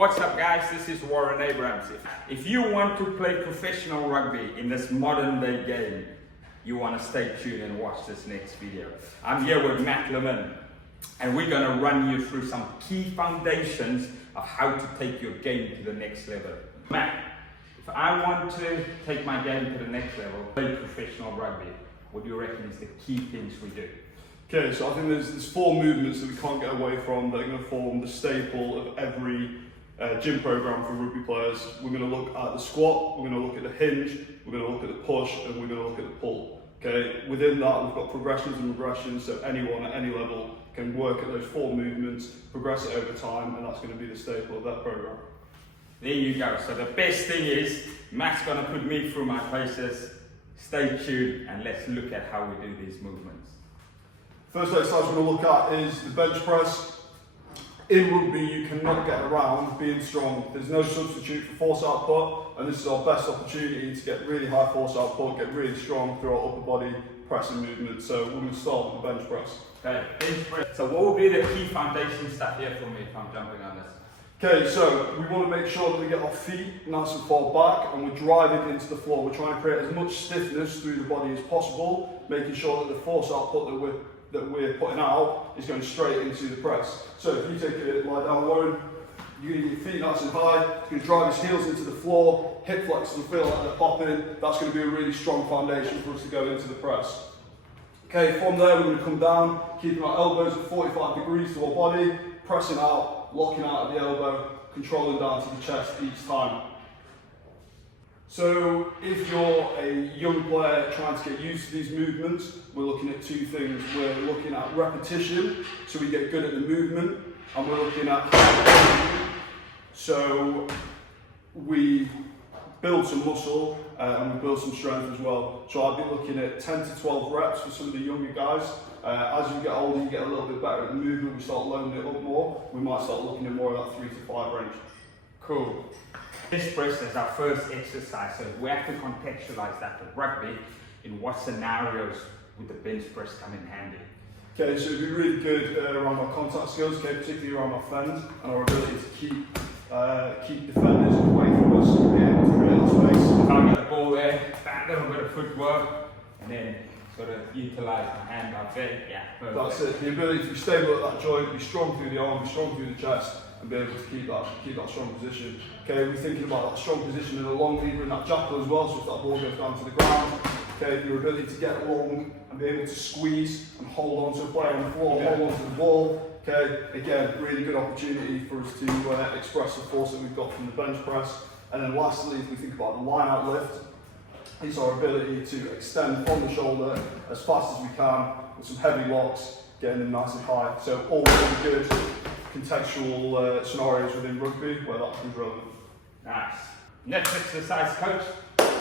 What's up guys, this is Warren Abrams. If you want to play professional rugby in this modern day game, you want to stay tuned and watch this next video. I'm here with Matt Lemon and we're going to run you through some key foundations of how to take your game to the next level. Matt, if I want to take my game to the next level, play professional rugby, what do you reckon is the key things we do? Okay, so I think there's four movements that we can't get away from that are going to form the staple of every gym program for rugby players. We're going to look at the squat, we're going to look at the hinge, we're going to look at the push, and we're going to look at the pull. Okay, within that we've got progressions and regressions, so anyone at any level can work at those four movements, progress it over time, and that's going to be the staple of that program. There you go. So the best thing is, Matt's going to put me through my paces. Stay tuned and let's look at how we do these movements. First exercise we're going to look at is the bench press. In rugby, you cannot get around being strong. There's no substitute for force output, and this is our best opportunity to get really high force output, get really strong through our upper body pressing movement. So we're going to start with the bench press. Okay, bench press. So what will be the key foundation stuff here for me if I'm jumping on this? Okay, so we want to make sure that we get our feet nice and far back and we're driving into the floor. We're trying to create as much stiffness through the body as possible, making sure that the force output that we're putting out is going straight into the press. So if you take a lie down, Warren, you're going to get your feet nice and high, you're going to drive his heels into the floor, hip flexors will feel like they're popping. That's going to be a really strong foundation for us to go into the press. Okay, from there we're going to come down, keeping our elbows at 45 degrees to our body, pressing out, locking out at the elbow, controlling down to the chest each time. So if you're a young player trying to get used to these movements, we're looking at two things. We're looking at repetition, so we get good at the movement, and we're looking at so we build some muscle and we build some strength as well. So I'd be looking at 10 to 12 reps for some of the younger guys. As you get older, you get a little bit better at the movement, we start loading it up more. We might start looking at more of that 3 to 5 range. Cool. Bench press is our first exercise, so we have to contextualize that to rugby. In what scenarios would the bench press come in handy? Okay, so it'd be really good around our contact skills, okay, particularly around our fend and our ability to keep defenders away from us and be able to create that space. If I get the ball there, a little bit of footwork, and then sort of utilise my hand up there. Yeah, perfect. That's it. The ability to be stable at that joint, be strong through the arm, be strong through the chest, and be able to keep that strong position. Okay, we're thinking about that strong position in the long leader in that jackal as well, so if that ball goes down to the ground, okay, your ability to get long and be able to squeeze and hold on to a player on the floor, hold on to the ball. Okay, again, really good opportunity for us to express the force that we've got from the bench press. And then lastly, if we think about the line out lift, it's our ability to extend from the shoulder as fast as we can with some heavy locks, getting them nice and high. So all really good contextual scenarios within rugby where that becomes relevant. Nice. Next exercise, coach.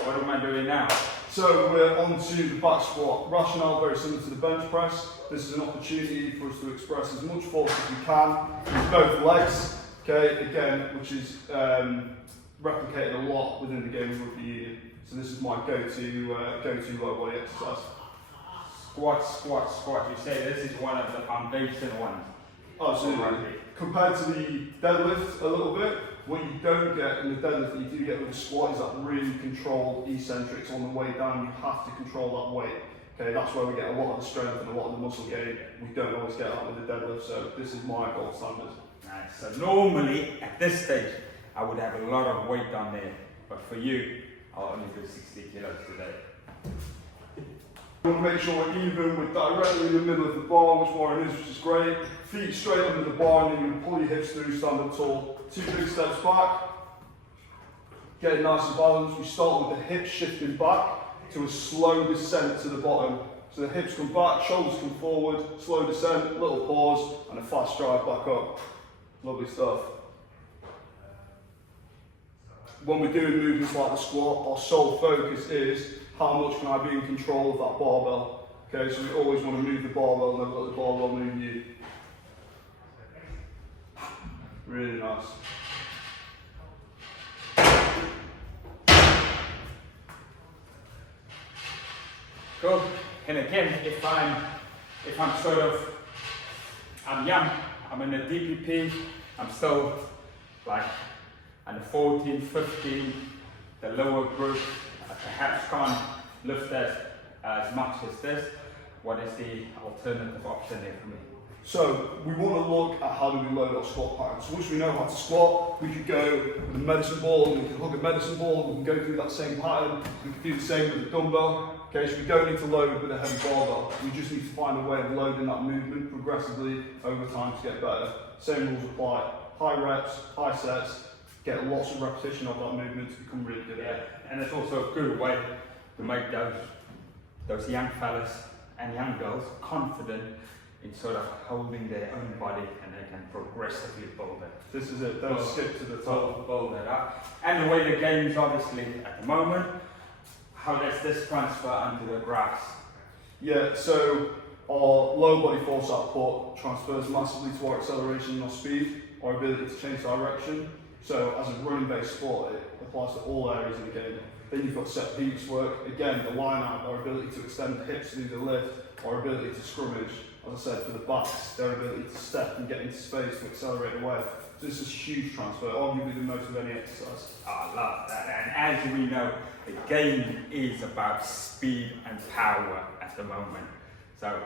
What am I doing now? So we're on to the back squat. Rationale very similar to the bench press. This is an opportunity for us to express as much force as we can with both legs. Okay, again, which is replicated a lot within the game of rugby union. So this is my go-to low body exercise. Squat, squat, squat. You say this is one of the foundation ones. Absolutely. Compared to the deadlift a little bit, what you don't get in the deadlift that you do get with the squat is that really controlled eccentrics on the way down. You have to control that weight. Okay, that's where we get a lot of the strength and a lot of the muscle gain. We don't always get that with the deadlift, so this is my gold standard. Nice. So normally at this stage, I would have a lot of weight down there, but for you, I'll only do 60 kilos today. We want to make sure we're even, we're directly in the middle of the bar, which Warren is, which is great. Feet straight under the bar, and then you pull your hips through, stand up tall. 2 big steps back. Get it nice and balanced. We start with the hips shifting back to a slow descent to the bottom. So the hips come back, shoulders come forward, slow descent, little pause, and a fast drive back up. Lovely stuff. When we're doing movements like the squat, our sole focus is how much can I be in control of that barbell. Okay, so we always want to move the barbell, never let the barbell move you. Really nice. Cool. And again, if I'm I'm young, I'm in a DPP, I'm still like, and the 14, 15, the lower group perhaps can't lift as much as this. What is the alternative option there for me? So we want to look at how do we load our squat pattern. So once we know how to squat, we could go with a medicine ball, and we can hook a medicine ball, and we can go through that same pattern. We can do the same with a dumbbell. Okay, so we don't need to load with a heavy barbell. We just need to find a way of loading that movement progressively over time to get better. Same rules apply. High reps, high sets, get lots of repetition of that movement to become really good at it. And it's also a good way to make those young fellas and young girls confident in sort of holding their own body, and they can progressively build it. This is it, don't skip to the top. Build it up. And the way the game is obviously at the moment, how does this transfer onto the grass? Yeah, so our low body force output transfers massively to our acceleration and our speed, our ability to change direction. So as a running based sport, it applies to all areas of the game. Then you've got set piece work, again the line out, our ability to extend the hips to do the lift, our ability to scrummage, as I said for the backs, their ability to step and get into space to accelerate away. So this is huge transfer, arguably the most of any exercise. I love that, and as we know, the game is about speed and power at the moment. So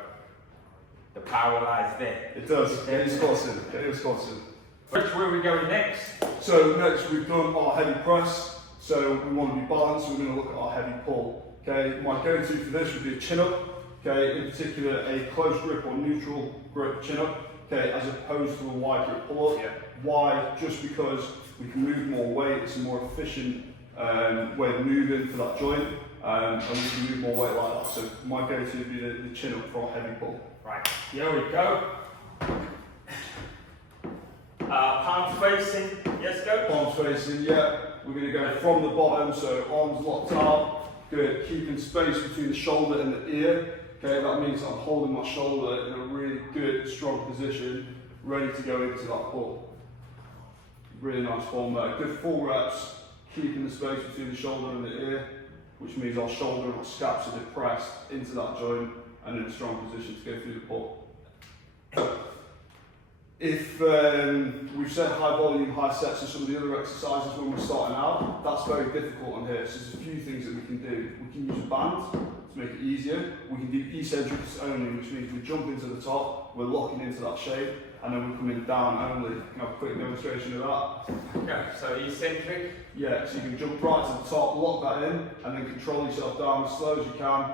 the power lies there. It does, it is constant, it is constant. Which way are we going next? So next we've done our heavy press, so we want to be balanced, so we're going to look at our heavy pull. Okay, my go-to for this would be a chin-up, okay, in particular a close grip or neutral grip chin-up, okay, as opposed to a wide grip pull-up. Yeah. Why? Just because we can move more weight, it's a more efficient way of moving for that joint, and we can move more weight like that. So my go-to would be the chin-up for a heavy pull. Right, here we go. Palms facing, yes, go. Palms facing, yeah. We're going to go from the bottom, so arms locked out. Good, keeping space between the shoulder and the ear. Okay, that means I'm holding my shoulder in a really good, strong position, ready to go into that pull. Really nice form there. Good full reps, keeping the space between the shoulder and the ear, which means our shoulder and our scaps are depressed into that joint and in a strong position to go through the pull. If we've said high volume, high sets and some of the other exercises when we're starting out, that's very difficult on here. So there's a few things that we can do. We can use a band to make it easier. We can do eccentrics only, which means we jump into the top, we're locking into that shape, and then we're coming down only. Can I have a quick demonstration of that? Okay, so eccentric. Yeah, so you can jump right to the top, lock that in, and then control yourself down as slow as you can.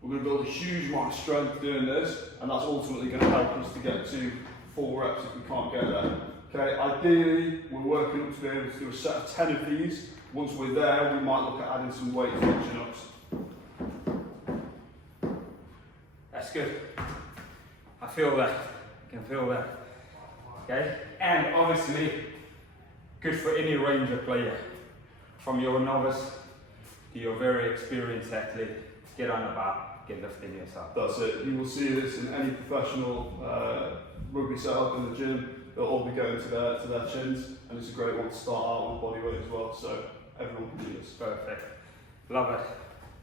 We're going to build a huge amount of strength doing this, and that's ultimately going to help us to get to full reps if we can't get there. Okay, ideally, we're working up to be able to do a set of 10 of these. Once we're there, we might look at adding some weight to the chin-ups. That's good. I feel that. I can feel that. Okay, and obviously, good for any Ranger player, from your novice to your very experienced athlete. Get on the bar, get lifting yourself. That's it. You will see this in any professional rugby setup in the gym. They'll all be going to their chins, and it's a great one to start out with body weight as well. So everyone can do this. Perfect. Love it.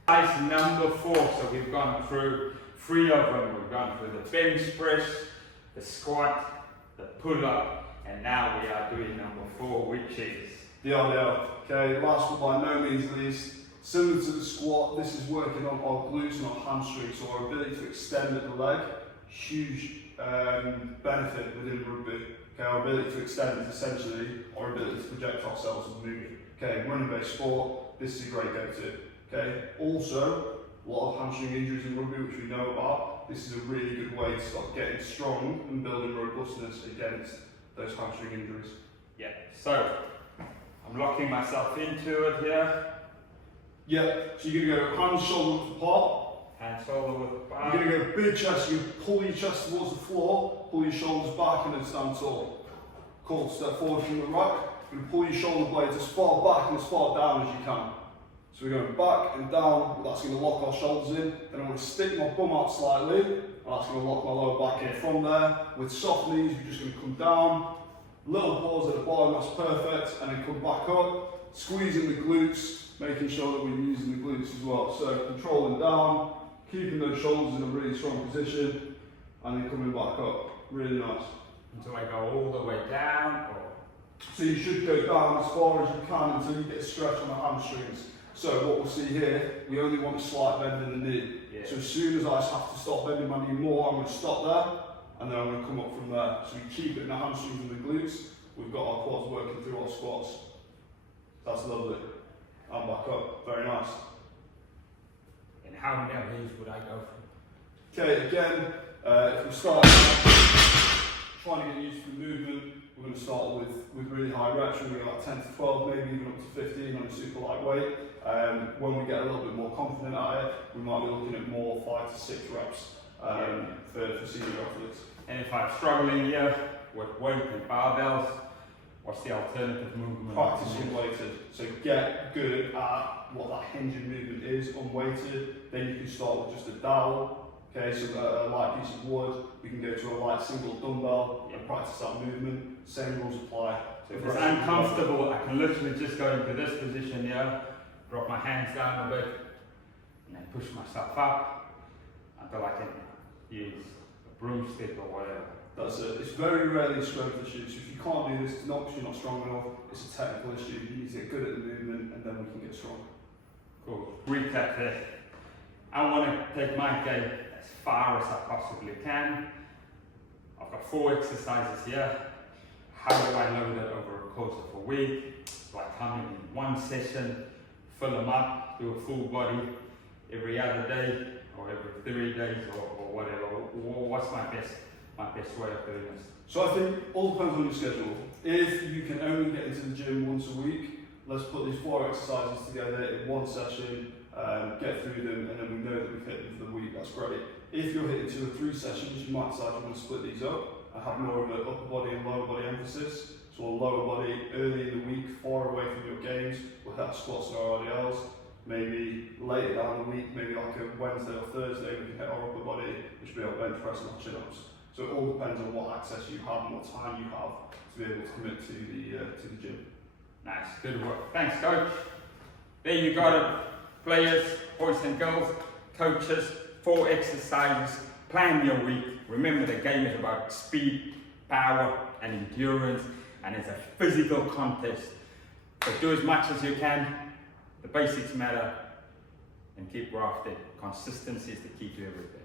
Guys, number 4. So we've gone through 3 of them. We've gone through the bench press, the squat, the pull-up, and now we are doing number 4, which is the RDL. Okay, last but by no means least, similar to the squat, this is working on our glutes and our hamstrings, so our ability to extend at the leg. Huge benefit within rugby. Okay, our ability to extend is essentially our ability to project ourselves and move. Okay, running based sport, this is a great go-to. Okay, also a lot of hamstring injuries in rugby, which we know about. This is a really good way to start getting strong and building robustness against those hamstring injuries. Yeah. So I'm locking myself into it here. Yeah. So you're gonna go hands shoulder width apart. Hands shoulder width apart. You're gonna go big chest. You pull your chest towards the floor, pull your shoulders back, and then stand tall. Cool. Step forward from the rack. You're gonna pull your shoulder blades as far back and as far down as you can. So we're going back and down, that's going to lock our shoulders in. Then I'm going to stick my bum out slightly, and that's going to lock my lower back in. From there, with soft knees, you're just going to come down, little pause at the bottom, that's perfect, and then come back up, squeezing the glutes, making sure that we're using the glutes as well. So controlling down, keeping those shoulders in a really strong position, and then coming back up. Really nice. Do I go all the way down, or? So you should go down as far as you can until you get a stretch on the hamstrings. So what we'll see here, we only want a slight bend in the knee. Yeah. So as soon as I have to stop bending my knee more, I'm going to stop there, and then I'm going to come up from there. So we keep it in the hamstrings and the glutes. We've got our quads working through our squats. That's lovely. And back up. Very nice. And how many of these would I go for? Okay, again, if we start trying to get used to the movement, we're going to start with really high reps. We're going to go like 10 to 12, maybe even up to 15 on a super lightweight. When we get a little bit more confident at it, we might be looking at more 5 to 6 reps for senior athletes. And if I'm struggling here with weight and barbells, what's the alternative movement? Practice unweighted. So get good at what that hinging movement is, unweighted. Then you can start with just a dowel. Okay, so a light piece of wood. We can go to a light single dumbbell and practice that movement. Same rules apply. So if it's uncomfortable, I can literally just go into this position here, drop my hands down a bit, and then push myself up until I can use a broomstick or whatever. That's it. It's very rarely a strength issue. So if you can't do this, it's not because you're not strong enough. It's a technical issue. You need to get good at the movement, and then we can get strong. Cool. Recap there. I want to take my game as far as I possibly can. I've got 4 exercises here. How do I load it over a course of a week? Do I come in one session, fill them up, do a full body every other day, or every 3 days, or whatever? What's my best way of doing this? So I think all depends on your schedule. If you can only get into the gym once a week, let's put these 4 exercises together in one session, get through them, and then we know that we've hit them for the week. That's great. If you're hitting 2 or 3 sessions, you might decide you want to split these up and have more of an upper body and lower body emphasis. So a lower body early in the week, far away from your games, we'll hit squats and our RDLs. Maybe later down the week, maybe like a Wednesday or Thursday, we can hit our upper body, which will be our bench press and our chin-ups. So it all depends on what access you have and what time you have to be able to commit to the gym. Nice, good work. Thanks, coach. There you got it, players, boys and girls, coaches, 4 exercises. Plan your week. Remember, the game is about speed, power, and endurance, and it's a physical contest. So do as much as you can. The basics matter, and keep grafting. Consistency is the key to everything.